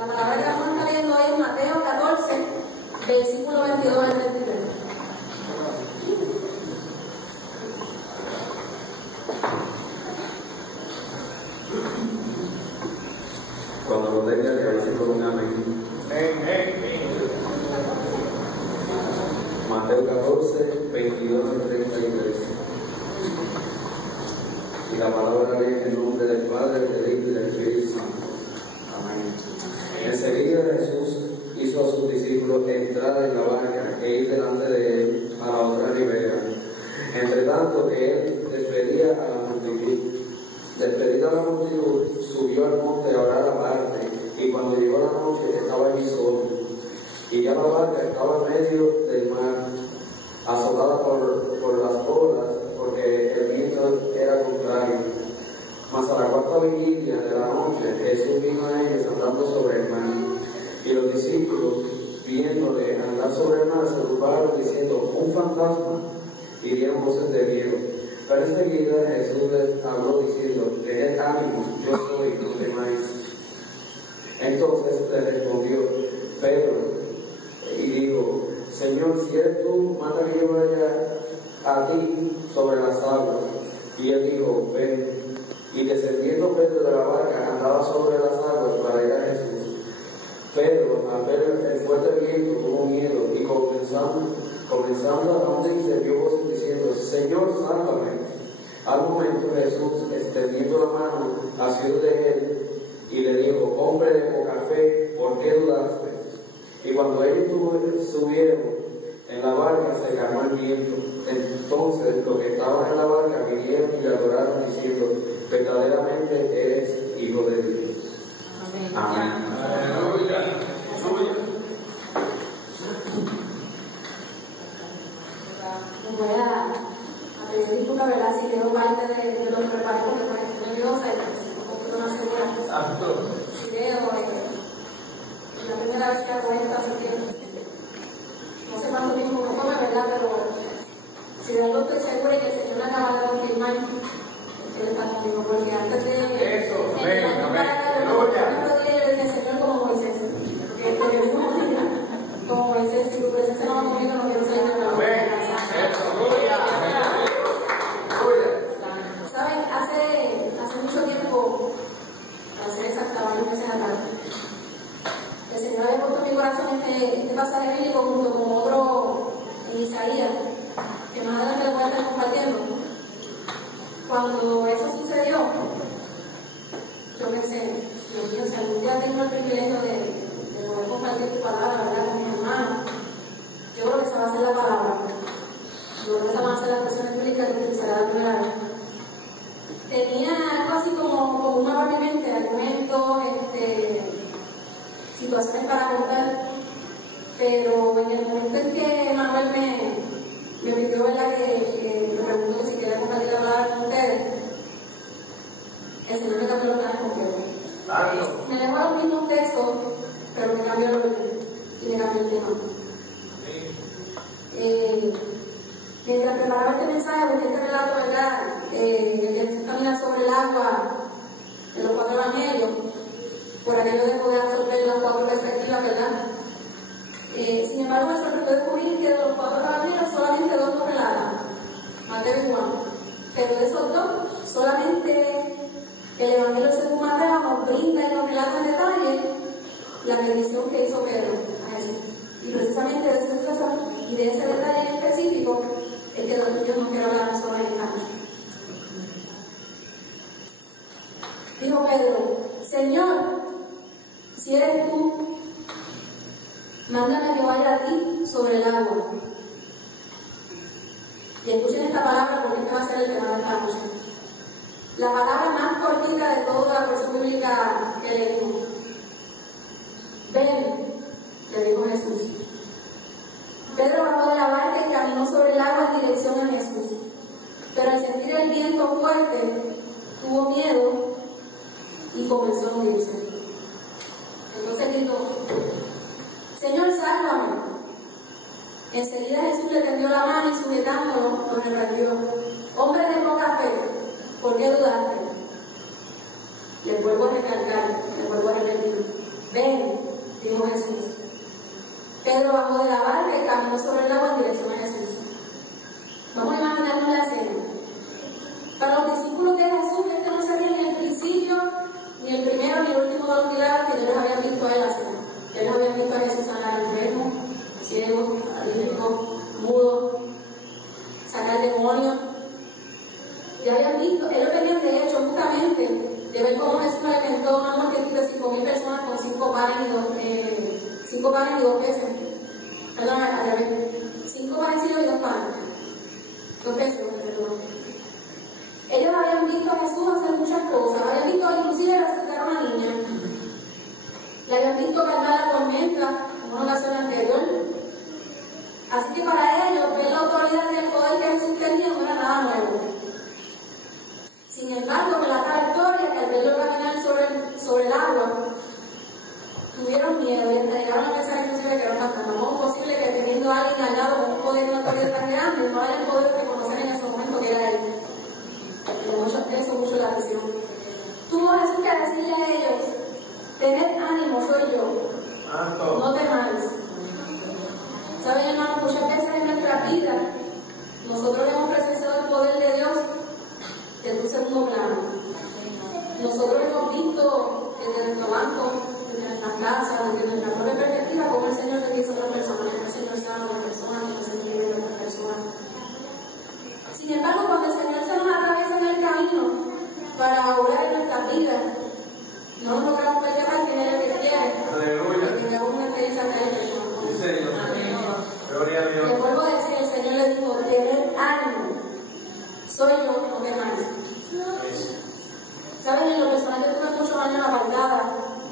La palabra que estamos leyendo hoy es Mateo 14, versículo 22 al 33. Cuando lo tenga, que dice con un amén. Mateo 14, 22 al 33. Y la palabra lee en el nombre del Padre, del Hijo y del Espíritu Santo. Amén. Enseguida Jesús hizo a sus discípulos entrar en la barca e ir delante de él a la otra ribera. Entre tanto que él despedía a la multitud. Despedida la multitud, subió al monte a orar aparte, y cuando llegó la noche estaba allí solo. Y ya la barca estaba en medio del mar, azotada por las olas, porque el viento era contrario. Mas a la cuarta vigilia de la noche, Jesús vino a ellos andando sobre el mar. Y los discípulos, viéndole andar sobre el mar, se turbaron diciendo: un fantasma, y dieron voces de miedo. Pero enseguida Jesús les habló diciendo: tened ánimo, yo soy, no temáis. Entonces le respondió Pedro y dijo: Señor, si eres tú, manda que yo vaya a ti sobre las aguas. Y él dijo: ven. Y descendiendo Pedro de la barca, andaba sobre las aguas para ir a Jesús. Pedro, al ver el fuerte viento, tuvo miedo y comenzando a hundirse, dio voces diciendo: Señor, sálvame. Al momento Jesús, extendiendo la mano, asió de él y le dijo: hombre de poca fe, ¿por qué dudaste? Y cuando ellos subieron en la barca, se calmó el viento. Entonces los que estaban en la barca vinieron y le adoraron diciendo: verdaderamente eres Hijo de Dios. Amén. Amén. Aleluya. Voy a pedir disculpas, ¿verdad? Si quedó parte de los preparados, porque estoy nerviosa y un poquito más segura. Si veo, es la primera vez que hago esto, así que no sé cuánto tiempo me tome, ¿verdad? Pero si de algo estoy segura y que el Señor me acaba de confirmar, Él está conmigo, porque antes de Señor, como Moisés, como Moisés, si tu presencia no va conmigo, no quiero salir de la ¿saben? Hace mucho tiempo, hace exactamente varios meses atrás, el Señor había puesto en mi corazón este pasaje bíblico junto con otro en Isaías, que más adelante lo voy a estar compartiendo. Cuando eso sucedió, yo pensé: Dios mío, si algún día tengo el privilegio de poder compartir tu palabra, ¿verdad?, con mis hermanos, yo creo que esa va a ser la palabra. Yo creo que esa va a ser la persona bíblica que utilizará la primera vez. Tenía algo así como un mapa en mi mente, argumentos, situaciones para contar, pero en el momento en que Manuel me pidió, ¿verdad?, que me preguntó si quería compartir la palabra con ustedes, el Señor me cambió los planes completos. Me dejó los mismos textos, pero me cambió el orden y me cambió el tema. Mientras preparaba este mensaje, porque este relato, ¿verdad?, el que Jesús camina sobre el agua en los 4 evangelios, por aquello de poder absorber las 4 perspectivas, ¿verdad? Sin embargo, me sorprendió descubrir que de los 4 evangelios solamente 2 nos relatan, Mateo y Juan. Pero de esos 2, solamente el evangelio según Mateo nos brinda y nos relata en detalle la bendición que hizo Pedro a Jesús. Y precisamente de ese suceso y de ese detalle en específico es que Dios nos quiere hablar sobre esta noche. Dijo Pedro: Señor, si eres tú, mándame que vaya a ti sobre el agua. Y escuchen esta palabra, porque este va a ser el tema de esta noche. La palabra más cortita de toda la porción bíblica que leímos. Ven, le dijo Jesús. Pedro bajó de la barca y caminó sobre el agua en dirección a Jesús. Pero al sentir el viento fuerte, tuvo miedo y comenzó a hundirse. Entonces gritó: Señor, sálvame. Enseguida Jesús le tendió la mano y sujetándolo, lo reprendió: hombre de poca fe, ¿por qué dudaste? Les vuelvo a recalcar, les vuelvo a repetir: Ven, dijo Jesús. Pedro bajó de la barca y caminó sobre el agua en dirección a Jesús. Vamos a imaginarnos la escena. Para los discípulos de Jesús, este no sería ni el principio, ni el primero, ni el último de los milagros que ellos habían visto a él hacer. Ellos habían visto a Jesús sanar enfermos, ciegos, paralíticos, mudos, sacar demonios. Ya habían visto, ellos venían de hecho justamente de ver cómo Jesús alimentó a una multitud de 5,000 personas con 5 panes y 2 peces. Perdón, al revés. 5 panecitos y 2 panes. 2 peces, perdón. Ellos habían visto a Jesús hacer muchas cosas, habían visto inclusive resucitar a una niña, la habían visto calmar la tormenta en una ocasión anterior. Así que para ellos, ver la autoridad y el poder que Jesús tenía no era nada nuevo. Sin embargo, relata la historia que al verlo caminar sobre el agua, tuvieron miedo y hasta llegaron a pensar inclusive que era un fantasma. ¿Cómo es posible que teniendo a alguien al lado con un poder y una autoridad tan grande, no hayan podido reconocer en ese momento que era él? Mucho la atención. Tuvo Jesús que decirle a ellos: tened ánimo, soy yo, no temáis. Saben, hermanos, muchas veces en nuestra vida nosotros hemos presenciado el poder de Dios desde un segundo plano. Nosotros hemos visto desde nuestro banco, desde nuestras casas, desde nuestra propia perspectiva, cómo el Señor bendice a otras personas, cómo el Señor sana a otras personas, cómo el Señor libera a otras personas. Sin embargo, cuando el Señor se nos atraviesa en el camino para obrar en nuestras vidas, no nos logramos percatar quién es el que quiere. Aleluya. Que tengamos una experiencia real. Gloria a Dios. Le vuelvo a decir, el Señor le dijo: tened ánimo, soy yo, no temáis. Saben, en lo personal yo tuve muchos años apartada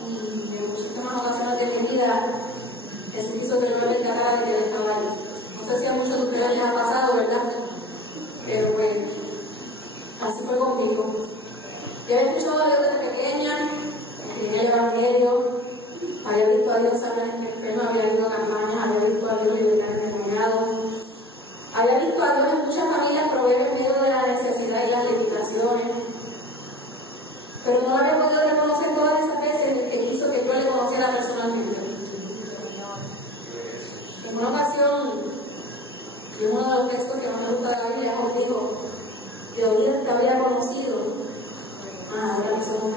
y en muchísimas ocasiones de mi vida Jesús quiso que yo me percatara de que él estaba ahí. No sé si a muchos de ustedes les ha pasado, ¿verdad? Pero pues, así fue conmigo. Yo había escuchado a Dios desde pequeña, escribí el Evangelio, había visto a Dios sanar enfermos, había ido a campañas, había visto a Dios libertar endemoniados, había visto a Dios en muchas familias proveer en medio de la necesidad y las limitaciones, pero no había podido reconocer todas esas veces que quiso que yo le conociera personalmente. En una ocasión, y uno de los textos que más me gusta de la Biblia, Job dijo: de oír te había conocido, ahora me somos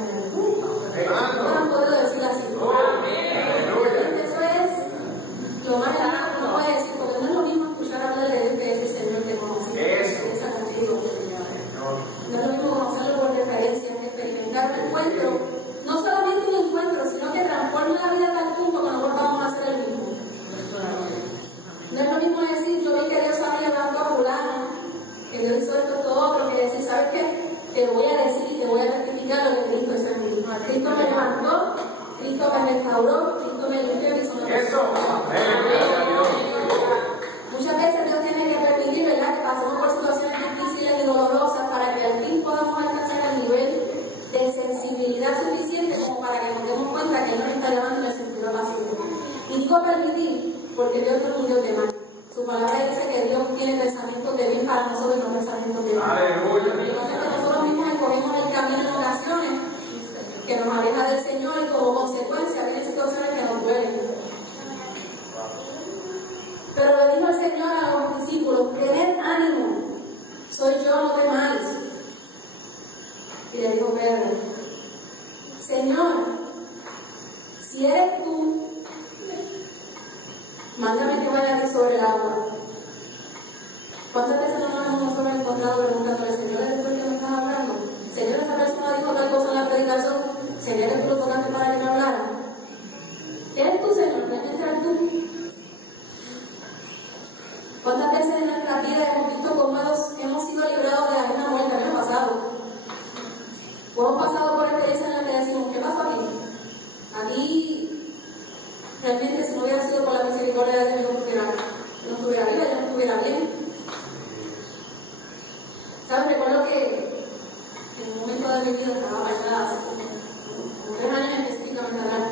no han podido decir así. Eso es lo más grande que uno puede decir, porque no es lo mismo escuchar hablar de Dios que ese Señor te conoce. Esa contigo. No es lo mismo conocerlo por referencia, que experimentar un encuentro, no solamente un encuentro, sino que transforme la vida a tal punto que no volvamos a ser el mismo. No es lo mismo decir: yo vi que Dios había levantado a fulano, que Dios hizo esto, otro, que decir: ¿sabes qué? Te voy a decir y te voy a rectificar lo que Cristo es en mí. Cristo me levantó, Cristo me restauró, Cristo me limpió y hizo una persona. Muchas veces Dios tiene que permitir, ¿verdad?, que pasemos por situaciones difíciles y dolorosas para que al fin podamos alcanzar el nivel de sensibilidad suficiente como para que nos demos cuenta que Él nos está llamando en el sentido de paciencia. Y digo permitir, porque Dios no es un Dios de mal. Su palabra dice que Dios tiene pensamientos de bien para nosotros y no pensamientos de mal. Aleluya. Lo que pasa es que nosotros mismos escogemos el camino en ocasiones que nos aleja del Señor y como consecuencia vienen situaciones que nos duelen. Pero le dijo el Señor a los discípulos: tened ánimo, soy yo, no temáis. Y le dijo Pedro: Señor, si eres tú, mándame que vaya aquí sobre el agua. ¿Cuántas veces nosotros hemos encontrado preguntándole: Señor, ¿eres tú el que me estás hablando? Señor, esa persona dijo tal cosa en la predicación, Señor, ¿eres tú lo tocaste para que me hablara? ¿Eres tú, Señor? ¿Realmente eres tú? ¿Cuántas veces en nuestra vida hemos visto cómo hemos sido librados de la misma muerte? ¿Qué ha pasado? O hemos pasado por experiencias en las que decimos: ¿qué pasó aquí? Aquí, realmente, si no hubiera sido por la misericordia de Dios, yo no estuviera viva, yo no estuviera bien. ¿Sabes? Recuerdo que en un momento de mi vida estaba apartada, hace como 3 años específicamente atrás.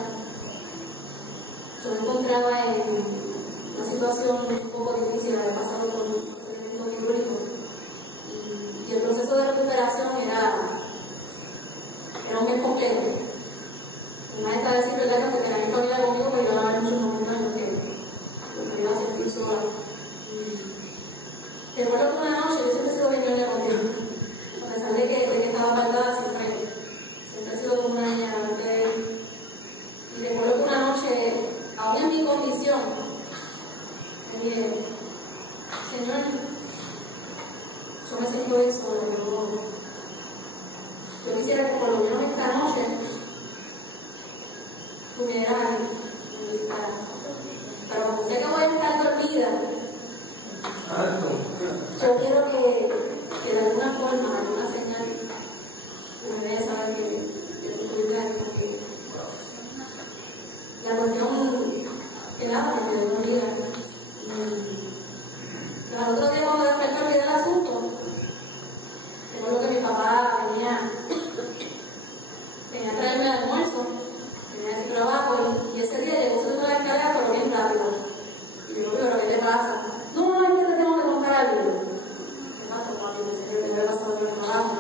Yo me encontraba en una situación un poco difícil, había pasado por un procedimiento quirúrgico y el proceso de recuperación era un mes completo. Y más esta vez decir, ¿verdad?, que tenía mi familia conmigo, pero iban a haber muchos momentos en los que me iba a sentir sola. Recuerdo que una noche, yo siempre he sido bien niña contigo, a pesar de que estaba apartada, siempre he sido como una niña delante de él. Y recuerdo que una noche, aún en mi condición, me dije, Señor, yo me siento bien sola, yo quisiera que por lo menos esta noche tú me dieras a visitar. Pero como sé que voy a estar dormida, yo quiero que de alguna forma, alguna señal, me deje saber que tú estuviste aquí contigo. La cuestión que nada, me quedé dormida. Pero al otro día, cuando desperté, olvidé el asunto. Recuerdo que mi papá venía a traerme el almuerzo, venía de su trabajo, y ese día llegó subiendo la escalera, pero bien rápido. Y digo, pero ¿qué te pasa? No, es que te tengo que contar algo. ¿Qué pasa, papi? Me dice que me había pasado por el trabajo.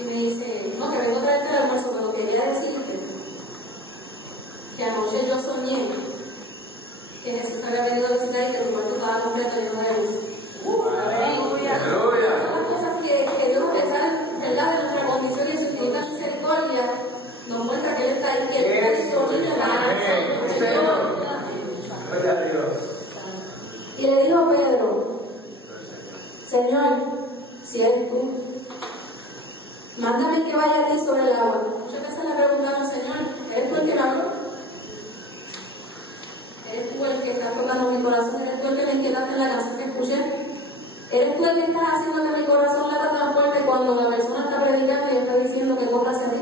Y me dice, no, que vengo a traerte el almuerzo, pero quería decirte que anoche yo soñé que Jesús había venido a visitar y que tu cuarto estaba completo lleno de luz. Aleluya. Son las cosas que Dios, a pesar, ¿verdad?, de nuestra condición y de su infinita misericordia, nos muestra que Él está ahí, que Él está disponible para nosotros. Gloria a Dios. Y le dijo a Pedro, Señor, si eres tú, mándame que vaya a ti sobre el agua. Muchas veces le preguntamos, Señor, ¿eres tú el que me habló? ¿Eres tú el que está tocando mi corazón? ¿Eres tú el que me inquietaste en la canción que escuché? ¿Eres tú el que estás haciendo que mi corazón lata tan fuerte cuando la persona está predicando y está diciendo que corra hacia ti?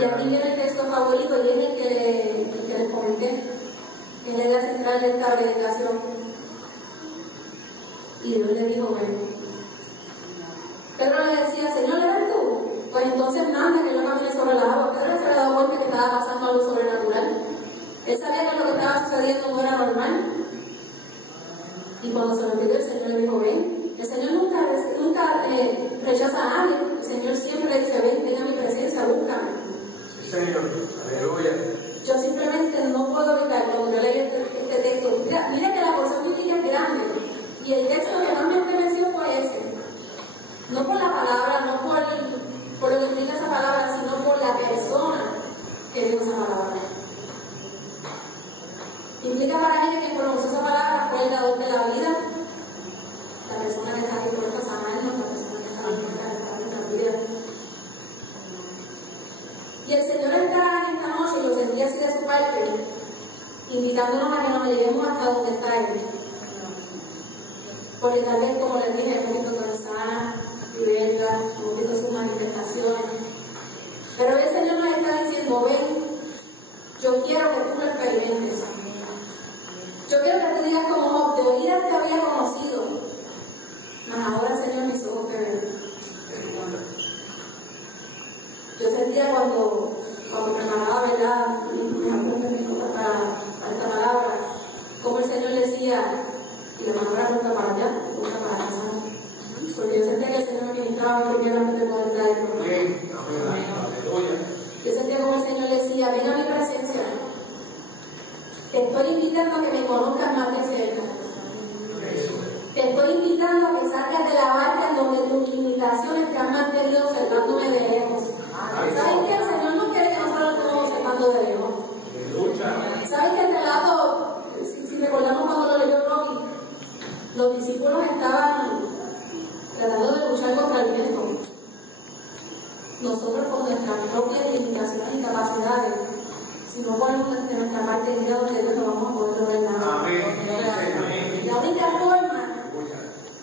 Y aquí viene el texto favorito y es el que les comenté. En la idea central de esta predicación. Y Dios le dijo, ven. Pedro le decía, Señor, ¿eres tú? Pues entonces manda que yo camine sobre las aguas. Pedro se había dado cuenta que estaba pasando algo sobrenatural. Él sabía que lo que estaba sucediendo no era normal. Y cuando se lo pidió, el Señor le dijo, ven. El Señor nunca rechaza a nadie. El Señor siempre le dice, ven a mi presencia, búscame. Sí, Señor. Aleluya. Yo simplemente no puedo evitar, cuando yo leí este texto, mira que la porción bíblica es grande. Y el texto que más me estremeció fue ese. No por la palabra, no por lo que implica esa palabra, sino por la persona que dijo esa palabra. Implica para ella que pronunció esa palabra fue el dador de la vida, la persona que está dispuesta a sanarnos, la persona que está dispuesta a rescatar nuestra vida. Y el Señor está en esta noche, y lo sentía así de su parte, invitándonos a que nos lleguemos hasta donde está Él. Porque tal vez, como les dije, hemos visto que nos sana, liberta, hemos visto sus manifestaciones. Pero el Señor nos está diciendo, ven, yo quiero que tú lo experimentes. Yo quiero que tú digas como Job, de oídas te había conocido, mas ahora, Señor, mis ojos te ven. Yo sentía cuando preparaba, ¿verdad?, mis apuntes, mis notas para esta palabra, como el Señor decía, y la palabra nunca para allá, nunca para casa. Porque yo sentía que el Señor ministraba mi primera antes de poder traerlo. Yo sentía como el Señor decía, ven a mi presencia. Te estoy invitando a que me conozcas más de cerca. Te estoy invitando a que salgas de la barca en donde tus limitaciones te han mantenido observándome de lejos. ¿Sabes que el Señor no quiere que nosotros estemos observando de lejos? ¿Sabes que el relato, si recordamos cuando lo leyó Robbie, los discípulos estaban tratando de luchar contra el viento? Nosotros con nuestras propias limitaciones y capacidades, si no ponemos de nuestra parte mira donde Dios no vamos a poder ver nada. La única forma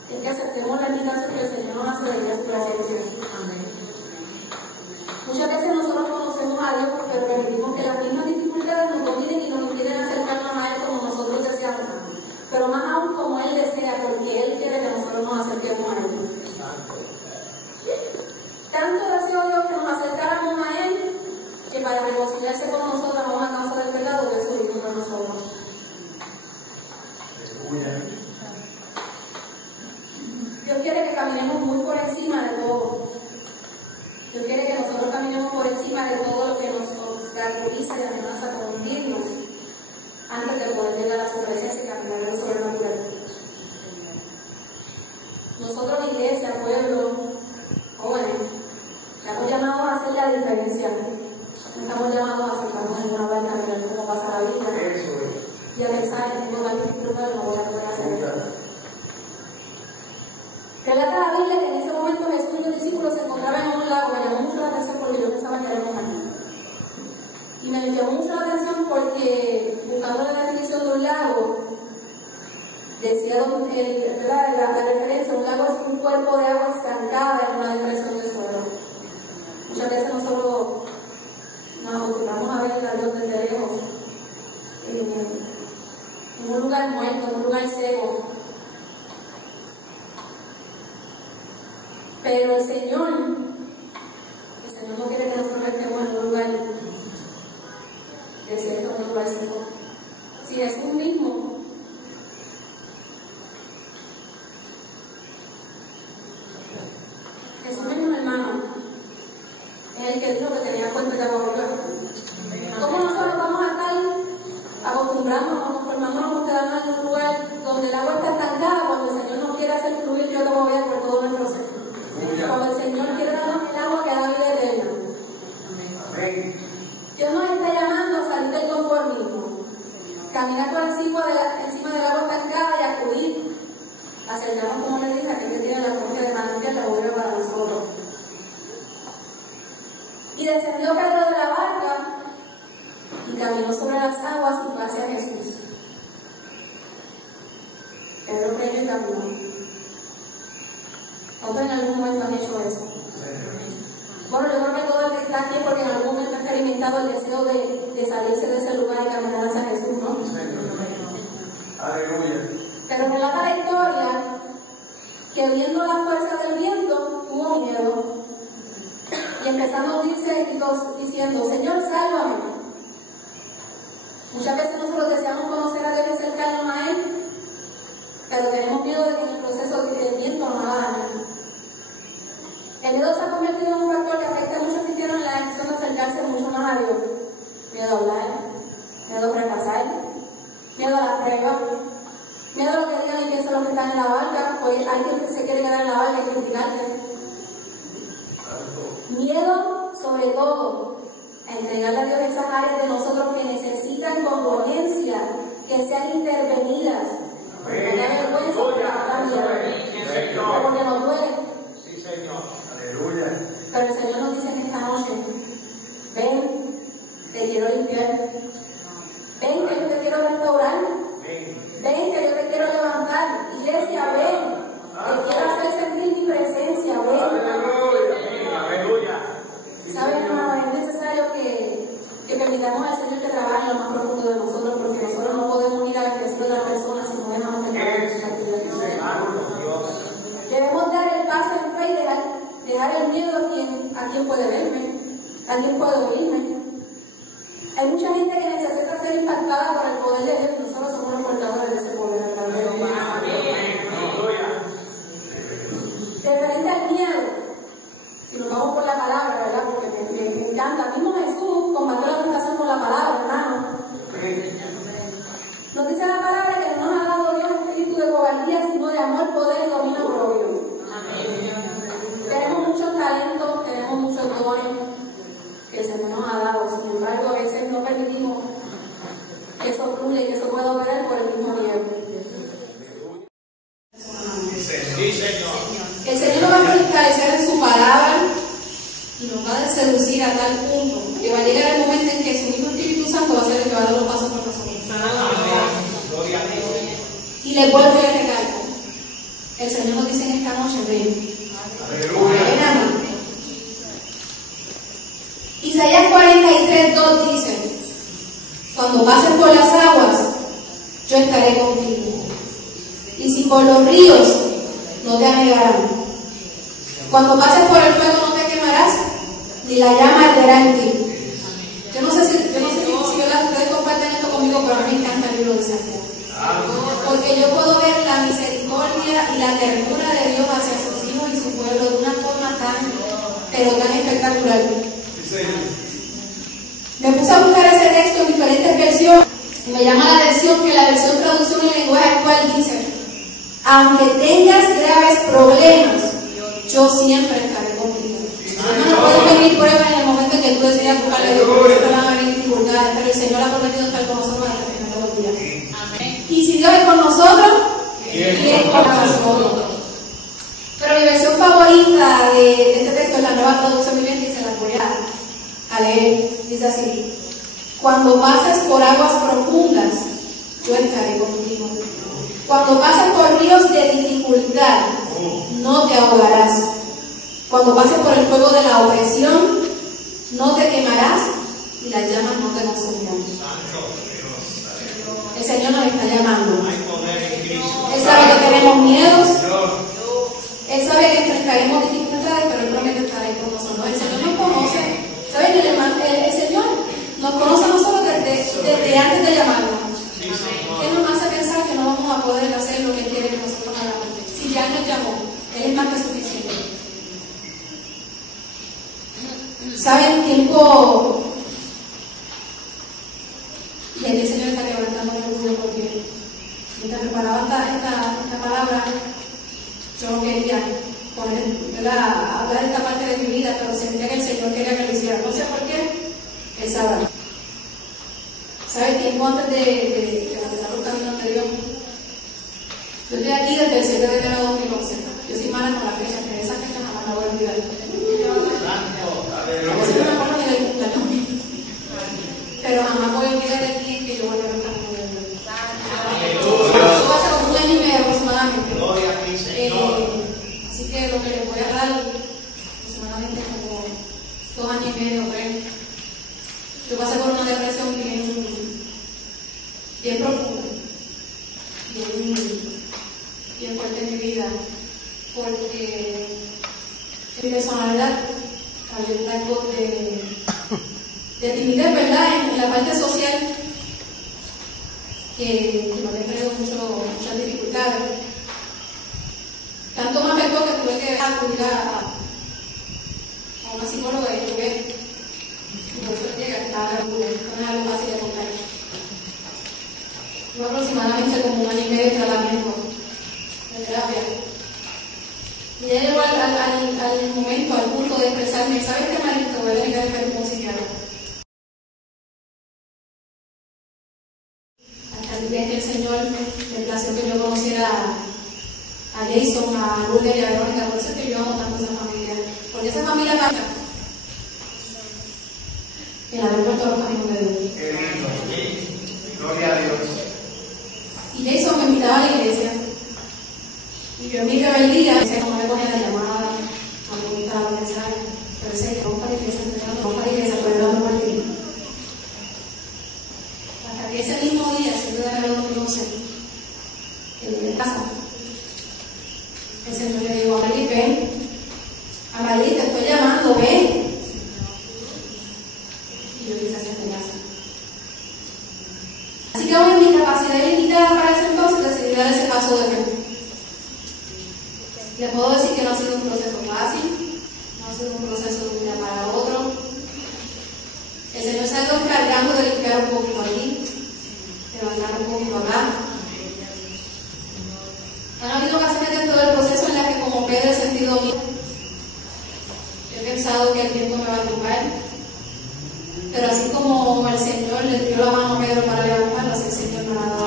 es que aceptemos la invitación que el Señor nos hace de venir a su presencia. Muchas veces nosotros conocemos a Dios, pero permitimos que las mismas dificultades nos dominen y nos impiden acercarnos a Él como nosotros deseamos. Pero más aún como Él desea, porque Él quiere que nosotros nos acerquemos a Él. Tanto deseo Dios que nos acercáramos a Él, que para reconciliarse con nosotros aún a causa del pecado, Dios se vino con nosotros. Dios quiere que caminemos muy por encima de todo. Dios quiere que nosotros caminemos por acudiza y amenaza con hundirnos antes de poder llegar a su presencia y caminar en lo sobrenatural. Nosotros, iglesia, pueblo, jóvenes, estamos llamados a hacer la diferencia. No estamos llamados a sentarnos en una barca a mirar cómo pasa la vida y a pensar en que tengo que disfrutar y no voy a poder hacer eso. Relata la Biblia que en ese momento Jesús y los discípulos se encontraban en un lago. Me llamó mucho la atención porque yo pensaba que era un mar. Y me llamó mucho la atención porque, buscando la definición de un lago, decía la referencia, un lago es un cuerpo de agua estancada en una depresión del suelo. Muchas veces nosotros nos acostumbramos a ver la luz desde lejos, en un lugar muerto, en un lugar seco. Pero el Señor no quiere que nosotros estemos en un lugar desierto, en un lugar seco. Si Jesús mismo hermano, es el que dijo que tenía fuente de agua viva. ¿Cómo nosotros vamos a estar acostumbrándonos, conformándonos, quedándonos en un lugar donde el agua está estancada cuando el Señor nos quiere hacer fluir río de agua viva por todo nuestro ser? Cuando el Señor quiere darnos el agua que da vida eterna. Dios nos está llamando a salir del conformismo, caminar por encima del agua estancada y acudir, acercarnos, como le dije, a aquel que tiene la fuente de manantial de agua viva para nosotros. Y descendió Pedro de la barca y caminó sobre las aguas y fue hacia Jesús. Pedro creyó y caminó. ¿Cuántos en algún momento han hecho eso? Bueno, yo creo que todo el que está aquí porque en algún momento ha experimentado el deseo de salirse de ese lugar y caminar hacia Jesús, ¿no? Aleluya. Pero relata la historia que viendo la fuerza del viento tuvo miedo y empezando a unirse diciendo: Señor, sálvame. Muchas veces nosotros deseamos conocer a Dios y acercarnos a Él, pero tenemos miedo de que en el proceso del viento nos haga daño. El miedo se ha convertido en un factor que afecta a muchos cristianos en la decisión de acercarse mucho más a Dios. Miedo a hablar, miedo a fracasar, miedo a las pruebas, miedo a lo que digan y piensen los que están en la barca, porque alguien que se quiere quedar en la barca y criticarte. Miedo, sobre todo, a entregarle a Dios esas áreas de nosotros que necesitan con urgencia que sean intervenidas. Porque no hay vergüenza porque nos duele. Sí, Señor. Aleluya. Pero el Señor nos dice en esta noche: ven, te quiero limpiar. Ven, que yo te quiero restaurar. Ven, que yo te quiero levantar. Iglesia, ven. Te quiero hacer sentir mi presencia. Ven. Aleluya. ¿Saben, hermano? Es necesario que permitamos al Señor que trabaje en lo más profundo de nosotros, porque nosotros no podemos ir a bendecir a otras personas si no dejamos que trabaje en nuestra vida. Debemos dar el paso en fe y dejar el miedo a quien puede verme, a quien puede oírme. Hay mucha gente que necesita ser impactada por el poder de Dios y nosotros somos los portadores de ese poder. Referente al miedo, si nos vamos por la palabra, ¿verdad? Porque me encanta. Mismo Jesús combatió la tentación con la palabra, hermano. Nos dice la palabra que no nos ha dado Dios un espíritu de cobardía, sino de amor, poder y dominio propio. Tenemos muchos talentos, tenemos muchos dones que el Señor nos ha dado. Sin embargo, a veces no permitimos que eso fluya y que eso pueda operar por el mismo miedo. Sí, Señor. El Señor nos va a fortalecer en su palabra y nos va a seducir a tal punto que va a llegar el momento en que su mismo Espíritu Santo va a ser el que va a dar los pasos por nosotros. Y le vuelvo y le recalco: el Señor nos dice en esta noche: ven. Ven a mí. Isaías 43:2 dice: cuando pases por las aguas, yo estaré contigo. Y si por los ríos, no te anegarán. Cuando pases por el fuego, no te quemarás, ni la llama arderá en ti. Yo no sé si ustedes comparten esto conmigo, pero a mí me encanta el libro de Santiago. Porque yo puedo ver la misericordia y la ternura de Dios hacia sus hijos y su pueblo de una forma tan espectacular. Me puse a buscar ese texto en diferentes versiones y me llama la atención que la versión traducción en lenguaje actual dice: aunque tengas graves problemas, yo siempre estaré contigo. No pueden venir pruebas en el momento en que tú decidas buscarle a Dios, porque siempre van a venir dificultades, pero el Señor ha prometido estar con nosotros hasta el final de los días. Amén. Y si Dios es con nosotros, ¿quién es contra nosotros? Pero mi versión favorita de este texto es la Nueva Traducción Viviente y se la voy a leer. Dice así: cuando pases por aguas profundas, yo estaré contigo. Cuando pases por ríos de dificultad, no te ahogarás. Cuando pases por el fuego de la opresión, no te quemarás y las llamas no te consumirán. El Señor nos está llamando. Él sabe que tenemos miedos. Él sabe que enfrentaremos dificultades, pero Él promete estar ahí con nosotros. El Señor nos conoce. ¿Saben? El Señor nos conoce a nosotros desde antes de llamarnos. Él nos hace pensar que no vamos a poder hacer lo que quiere que nosotros hagamos. Si ya nos llamó, Él es más que suficiente. ¿Saben? Tiempo. Y aquí el Señor está levantando el orgullo porque mientras preparaba esta palabra, yo no quería hablar de esta parte de mi vida, pero sentía que el Señor quería que lo hiciera. No sé por qué, Él sabrá. ¿Sabes? Tiempo antes de empezar los caminos de Dios, yo estoy aquí desde el 7 de enero de 2011. Yo soy mala con la fecha, que esa fecha jamás la voy a olvidar. A veces no me acuerdo ni del cumpleaños, pero jamás voy a olvidar el día en que yo voy a ver el camino de Dios. Eso va a ser como 1 año y medio aproximadamente. Así que lo que les voy a dar aproximadamente como 2 años y medio, 3. Yo pasé por una depresión bien profunda, bien fuerte en mi vida, porque en mi personalidad había un rasgo de timidez, ¿verdad? En la parte social, que me había traído muchas dificultades. Tanto me afectó que tuve que acudir a una psicóloga y tuve. Por eso llega a estar no es algo fácil de contar. Tuve aproximadamente como 1 año y medio de tratamiento de terapia. Y ya llegó al momento, al punto de expresarme: ¿sabes qué, Marito? Voy a tener que dejar un psiquiatra. Hasta el día que el Señor me plació que yo conociera a Jason, a Lourdes y a Verónica. Por eso es que yo amo tanto a esa familia. Porque esa familia pasa en la de Puerto los caminos de Dios. Gloria a Dios. Y Jason me invitaba a la iglesia. Y yo en mi rebeldía, no me ponía la llamada, no me gustaba los mensajes. Pero ese que vamos para la iglesia, pero yo no partí. Hasta que ese mismo día, el 7 de enero de 2011, que llegué a casa, el Señor le dijo: Amarilí, ven. Amarilí, te estoy llamando, ven. Y yo quise hacer casa. Así que aún en mi capacidad limitada para ese entonces decidí dar ese paso de fe. Les puedo decir que no ha sido un proceso fácil, no ha sido un proceso de un día para otro. El Señor se ha ido encargando de limpiar un poquito aquí, de levantar un poquito acá. Han habido ocasiones dentro del proceso en las que, como Pedro, he sentido miedo. He pensado que el tiempo me va a tumbar. Pero así como el Señor le dio la mano a Pedro para levantarlo, así el Señor me la ha dado.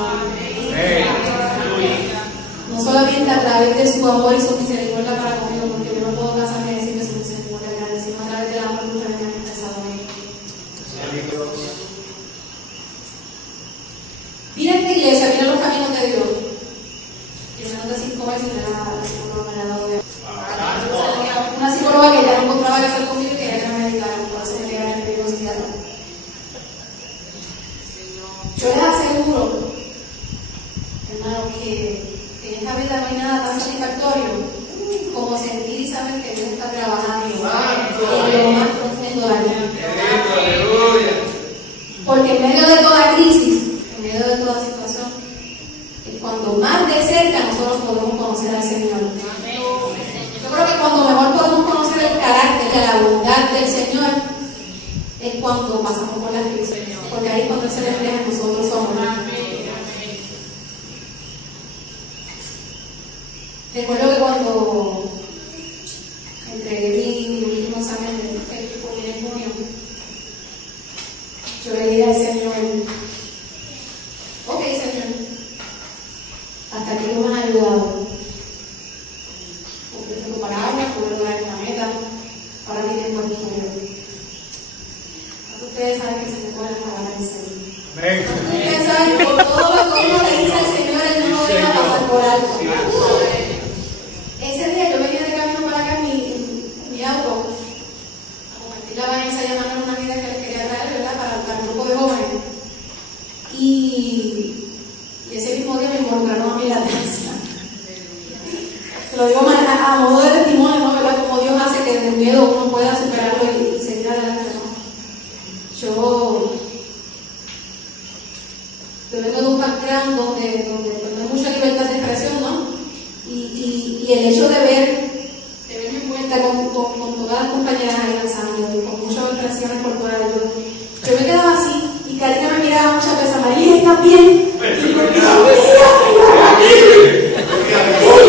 No solamente a través de su amor y su misericordia para conmigo, porque yo no puedo casarme y decir que su misericordia es grande, sino a través del amor que ustedes me han expresado a mí. Vine a esta iglesia, vine a los caminos de Dios. Y en menos de 5 meses la psicóloga me la ha dado de una psicóloga que ya no encontraba que hacer conmigo y quería que me medicara, por eso me quedaba en el médico psiquiatra. Yo les aseguro, hermano, que en esta vida no hay nada tan satisfactorio como sentir y saber que Dios está trabajando en lo más profundo de la vida. Porque en medio de toda crisis, en medio de toda situación, es cuando más de cerca nosotros podemos conocer al Señor. Yo creo que cuando mejor podemos conocer el carácter y la bondad del Señor es cuando pasamos por la crisis, porque ahí es cuando se refleja en nosotros somos. Recuerdo que cuando entregué mi último examen de técnico en junio, yo le dije al Señor, ok Señor, hasta aquí nos han ayudado. Cumpliste tu palabra, pude lograr una meta, ahora mi tiempo aquí conmigo. Ustedes saben que se me puede la palabra del Señor. Ustedes saben que por todo lo que uno le dice al Señor, Él no lo deja pasar por alto. Ese día yo venía de camino para acá en mi auto a compartir la Vanessa llamando a una amiga que les quería traer, ¿verdad? Para el grupo de jóvenes. Y ese mismo día me involucraron a mí la danza. Se lo digo a modo de testimonio, ¿no? ¿Verdad? Como Dios hace que del miedo uno pueda superarlo y seguir adelante, ¿no? Yo vengo de un background donde no hay mucha libertad de expresión, ¿no? Y el hecho de verme envuelta con todas las compañeras ahí danzando y con muchas expresiones corporales, yo me quedaba así y Karina me miraba muchas veces, María, ¿estás bien? Y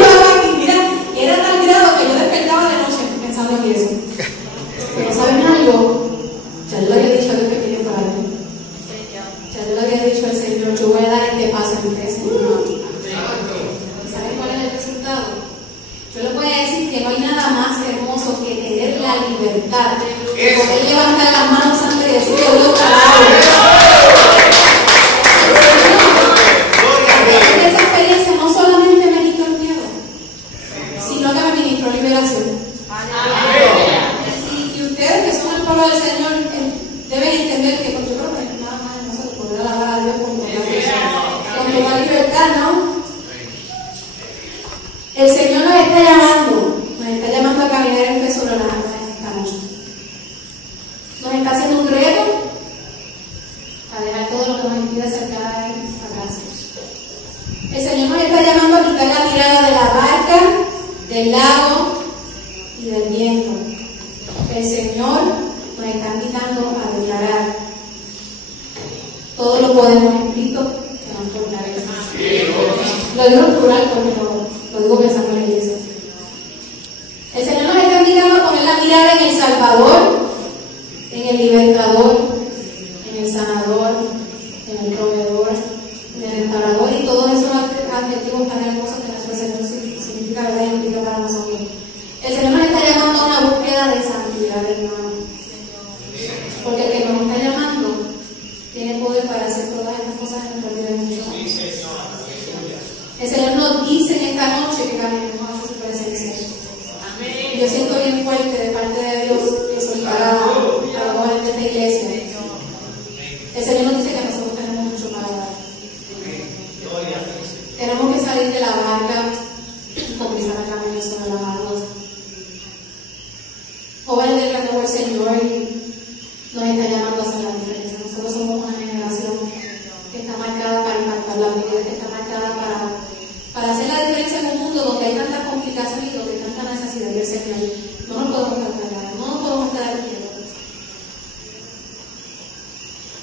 yo, mira, era tal grado que yo despertaba de noche pensando en eso. Pero ¿saben algo? Ya yo le había dicho a Dios que viene por ahí. Ya yo le había dicho al Señor, yo voy a dar este paso en ustedes. ¿Saben cuál es el resultado? Yo les voy a decir que no hay nada más hermoso que tener la libertad de poder levantar las manos antes y decir que Dios te Porque esa experiencia no solamente me quitó el miedo, sino que me ministró liberación. Y ustedes que son el pueblo del Señor deben entender que, porque yo creo que nada más no se puede alabar a Dios con toda libertad, ¿no? El Señor nos está llamando a caminar en fe sobre las aguas esta noche. Nos está haciendo un reto a dejar todo lo que nos impide acercar a Él atrás. El Señor nos está llamando a quitar la tirada de la barca, del lago y del viento. El Señor nos está invitando a declarar: todo lo podemos en Cristo que nos fortalece. Lo digo en plural porque lo digo pensando en la iglesia. El Señor nos está invitando a poner la mirada en el Salvador, en el Libertador, en el Sanador, en el Proveedor, en el Restaurador y todos esos adjetivos tan hermosos que nuestro Señor significa, ¿verdad? Y implica para nosotros. El Señor nos está llamando a una búsqueda de santidad, hermano. Porque el que nos está llamando tiene poder para hacer todas estas cosas en nuestra vida. El Señor nos dice en esta noche que caminemos hacia su presencia. Y yo siento bien fuerte de parte de Dios eso para los jóvenes de esta iglesia. El Señor nos dice que nosotros tenemos mucho para dar. Tenemos que salir de la barca y comenzar a caminar sobre las aguas. Jóvenes del reino del Señor nos está llamando a hacer la diferencia. Nosotros somos una generación que está marcada para impactar la vida, que está marcada para hacer la diferencia en un mundo donde hay tantas complicaciones y donde hay tanta necesidad del Señor. No nos podemos estar no nos podemos estar quietos.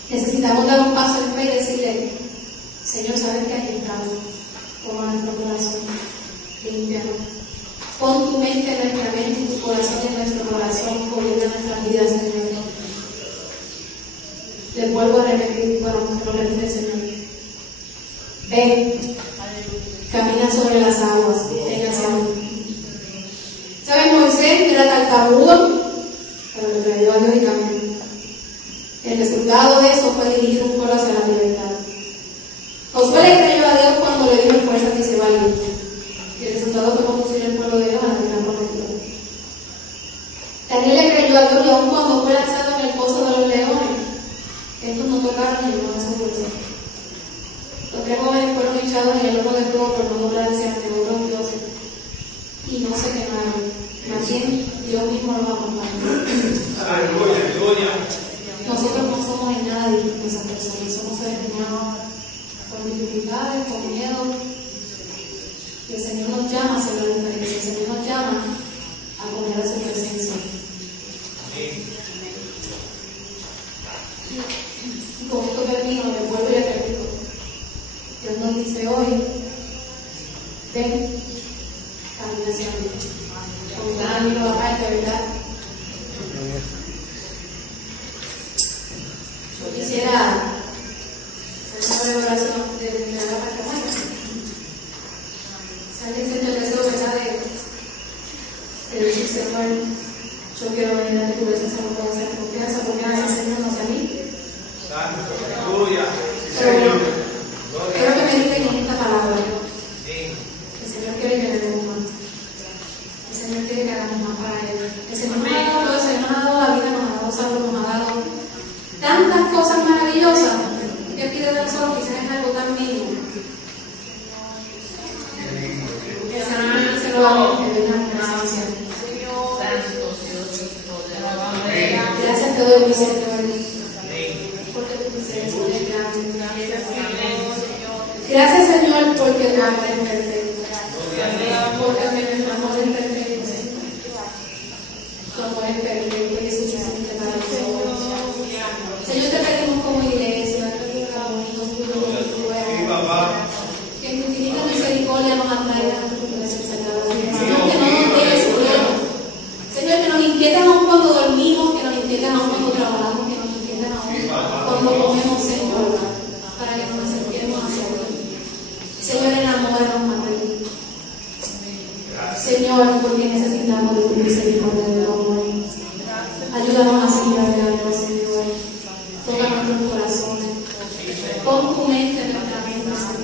Necesitamos dar un paso en fe y decirle: Señor, sabes que aquí estamos, toma nuestro corazón, límpianos. Pon tu mente en nuestra mente y tu corazón en nuestro corazón, gobierna nuestras vidas, Señor. Les vuelvo a repetir para nuestro reino, Señor. Ven, camina sobre las aguas, ven hacia mí. ¿Saben? Moisés era tartamudo, pero le creyó a Dios y caminó. El resultado de eso fue dirigir un pueblo hacia la libertad. Josué le creyó a Dios cuando le dijo: esfuérzate y sé valiente. Y el resultado fue conducir el pueblo de Dios a la tierra prometida. Daniel le creyó a Dios y aun cuando fue lanzado en el pozo de los leones, estos no tocaron ni uno de sus dulces. Los 3 jóvenes fueron echados en el horno de fuego por no doblarse ante otros dioses y no se quemaron. Más bien, Dios mismo los acompañó. Nosotros no somos en nada distintos a esas personas. Somos seres humanos con dificultades, con miedo. Y el Señor nos llama a hacer la diferencia. El Señor nos llama a poner a su presencia. Y con esto termino, me vuelvo y repito. Dios nos dice hoy, ven, camina hacia mí. Con cada amigo aparte, ¿verdad? Yo quisiera hacer una oración de la parte buena. ¿Saben? Siento el deseo, ¿verdad? De decir, Señor, yo quiero venir a tu presencia con toda esa confianza, porque a veces, Señor, nos a mí. Aleluya. Pero quiero que mediten en esta palabra. El Señor quiere que le demos más. El Señor quiere que hagamos más para Él. El Señor nos ha dado todo, el Señor nos ha dado la vida, nos ha dado salud, nos ha dado tantas cosas maravillosas. ¿Qué pide de nosotros? Quizás es algo tan mínimo. Que el Señor se lo va a pedir, que venga a presencia. Gracias te doy, mi Señor. Gracias, Señor, porque tu amor es perfecto. Porque tu amor es perfecto, Señor. Tu amor es perfecto y es suficiente para nosotros. Señor, te pedimos como iglesia, como hijos tuyos, que en tu infinita misericordia nos atraigan a tu presencia. Señor, que no nos dejes solos. Señor, que nos inquietan aún cuando dormimos, que nos inquietan aún cuando trabajamos, que nos inquietan aún cuando comemos, Señor, para que nos acerquemos hacia ti. Señor, enamóranos más de ti. Señor, porque necesitamos de tu misericordia de hoy. Ayúdanos a seguir adelante, Señor. Toca nuestros corazones. Pon tu mente en nuestra mente, Señor.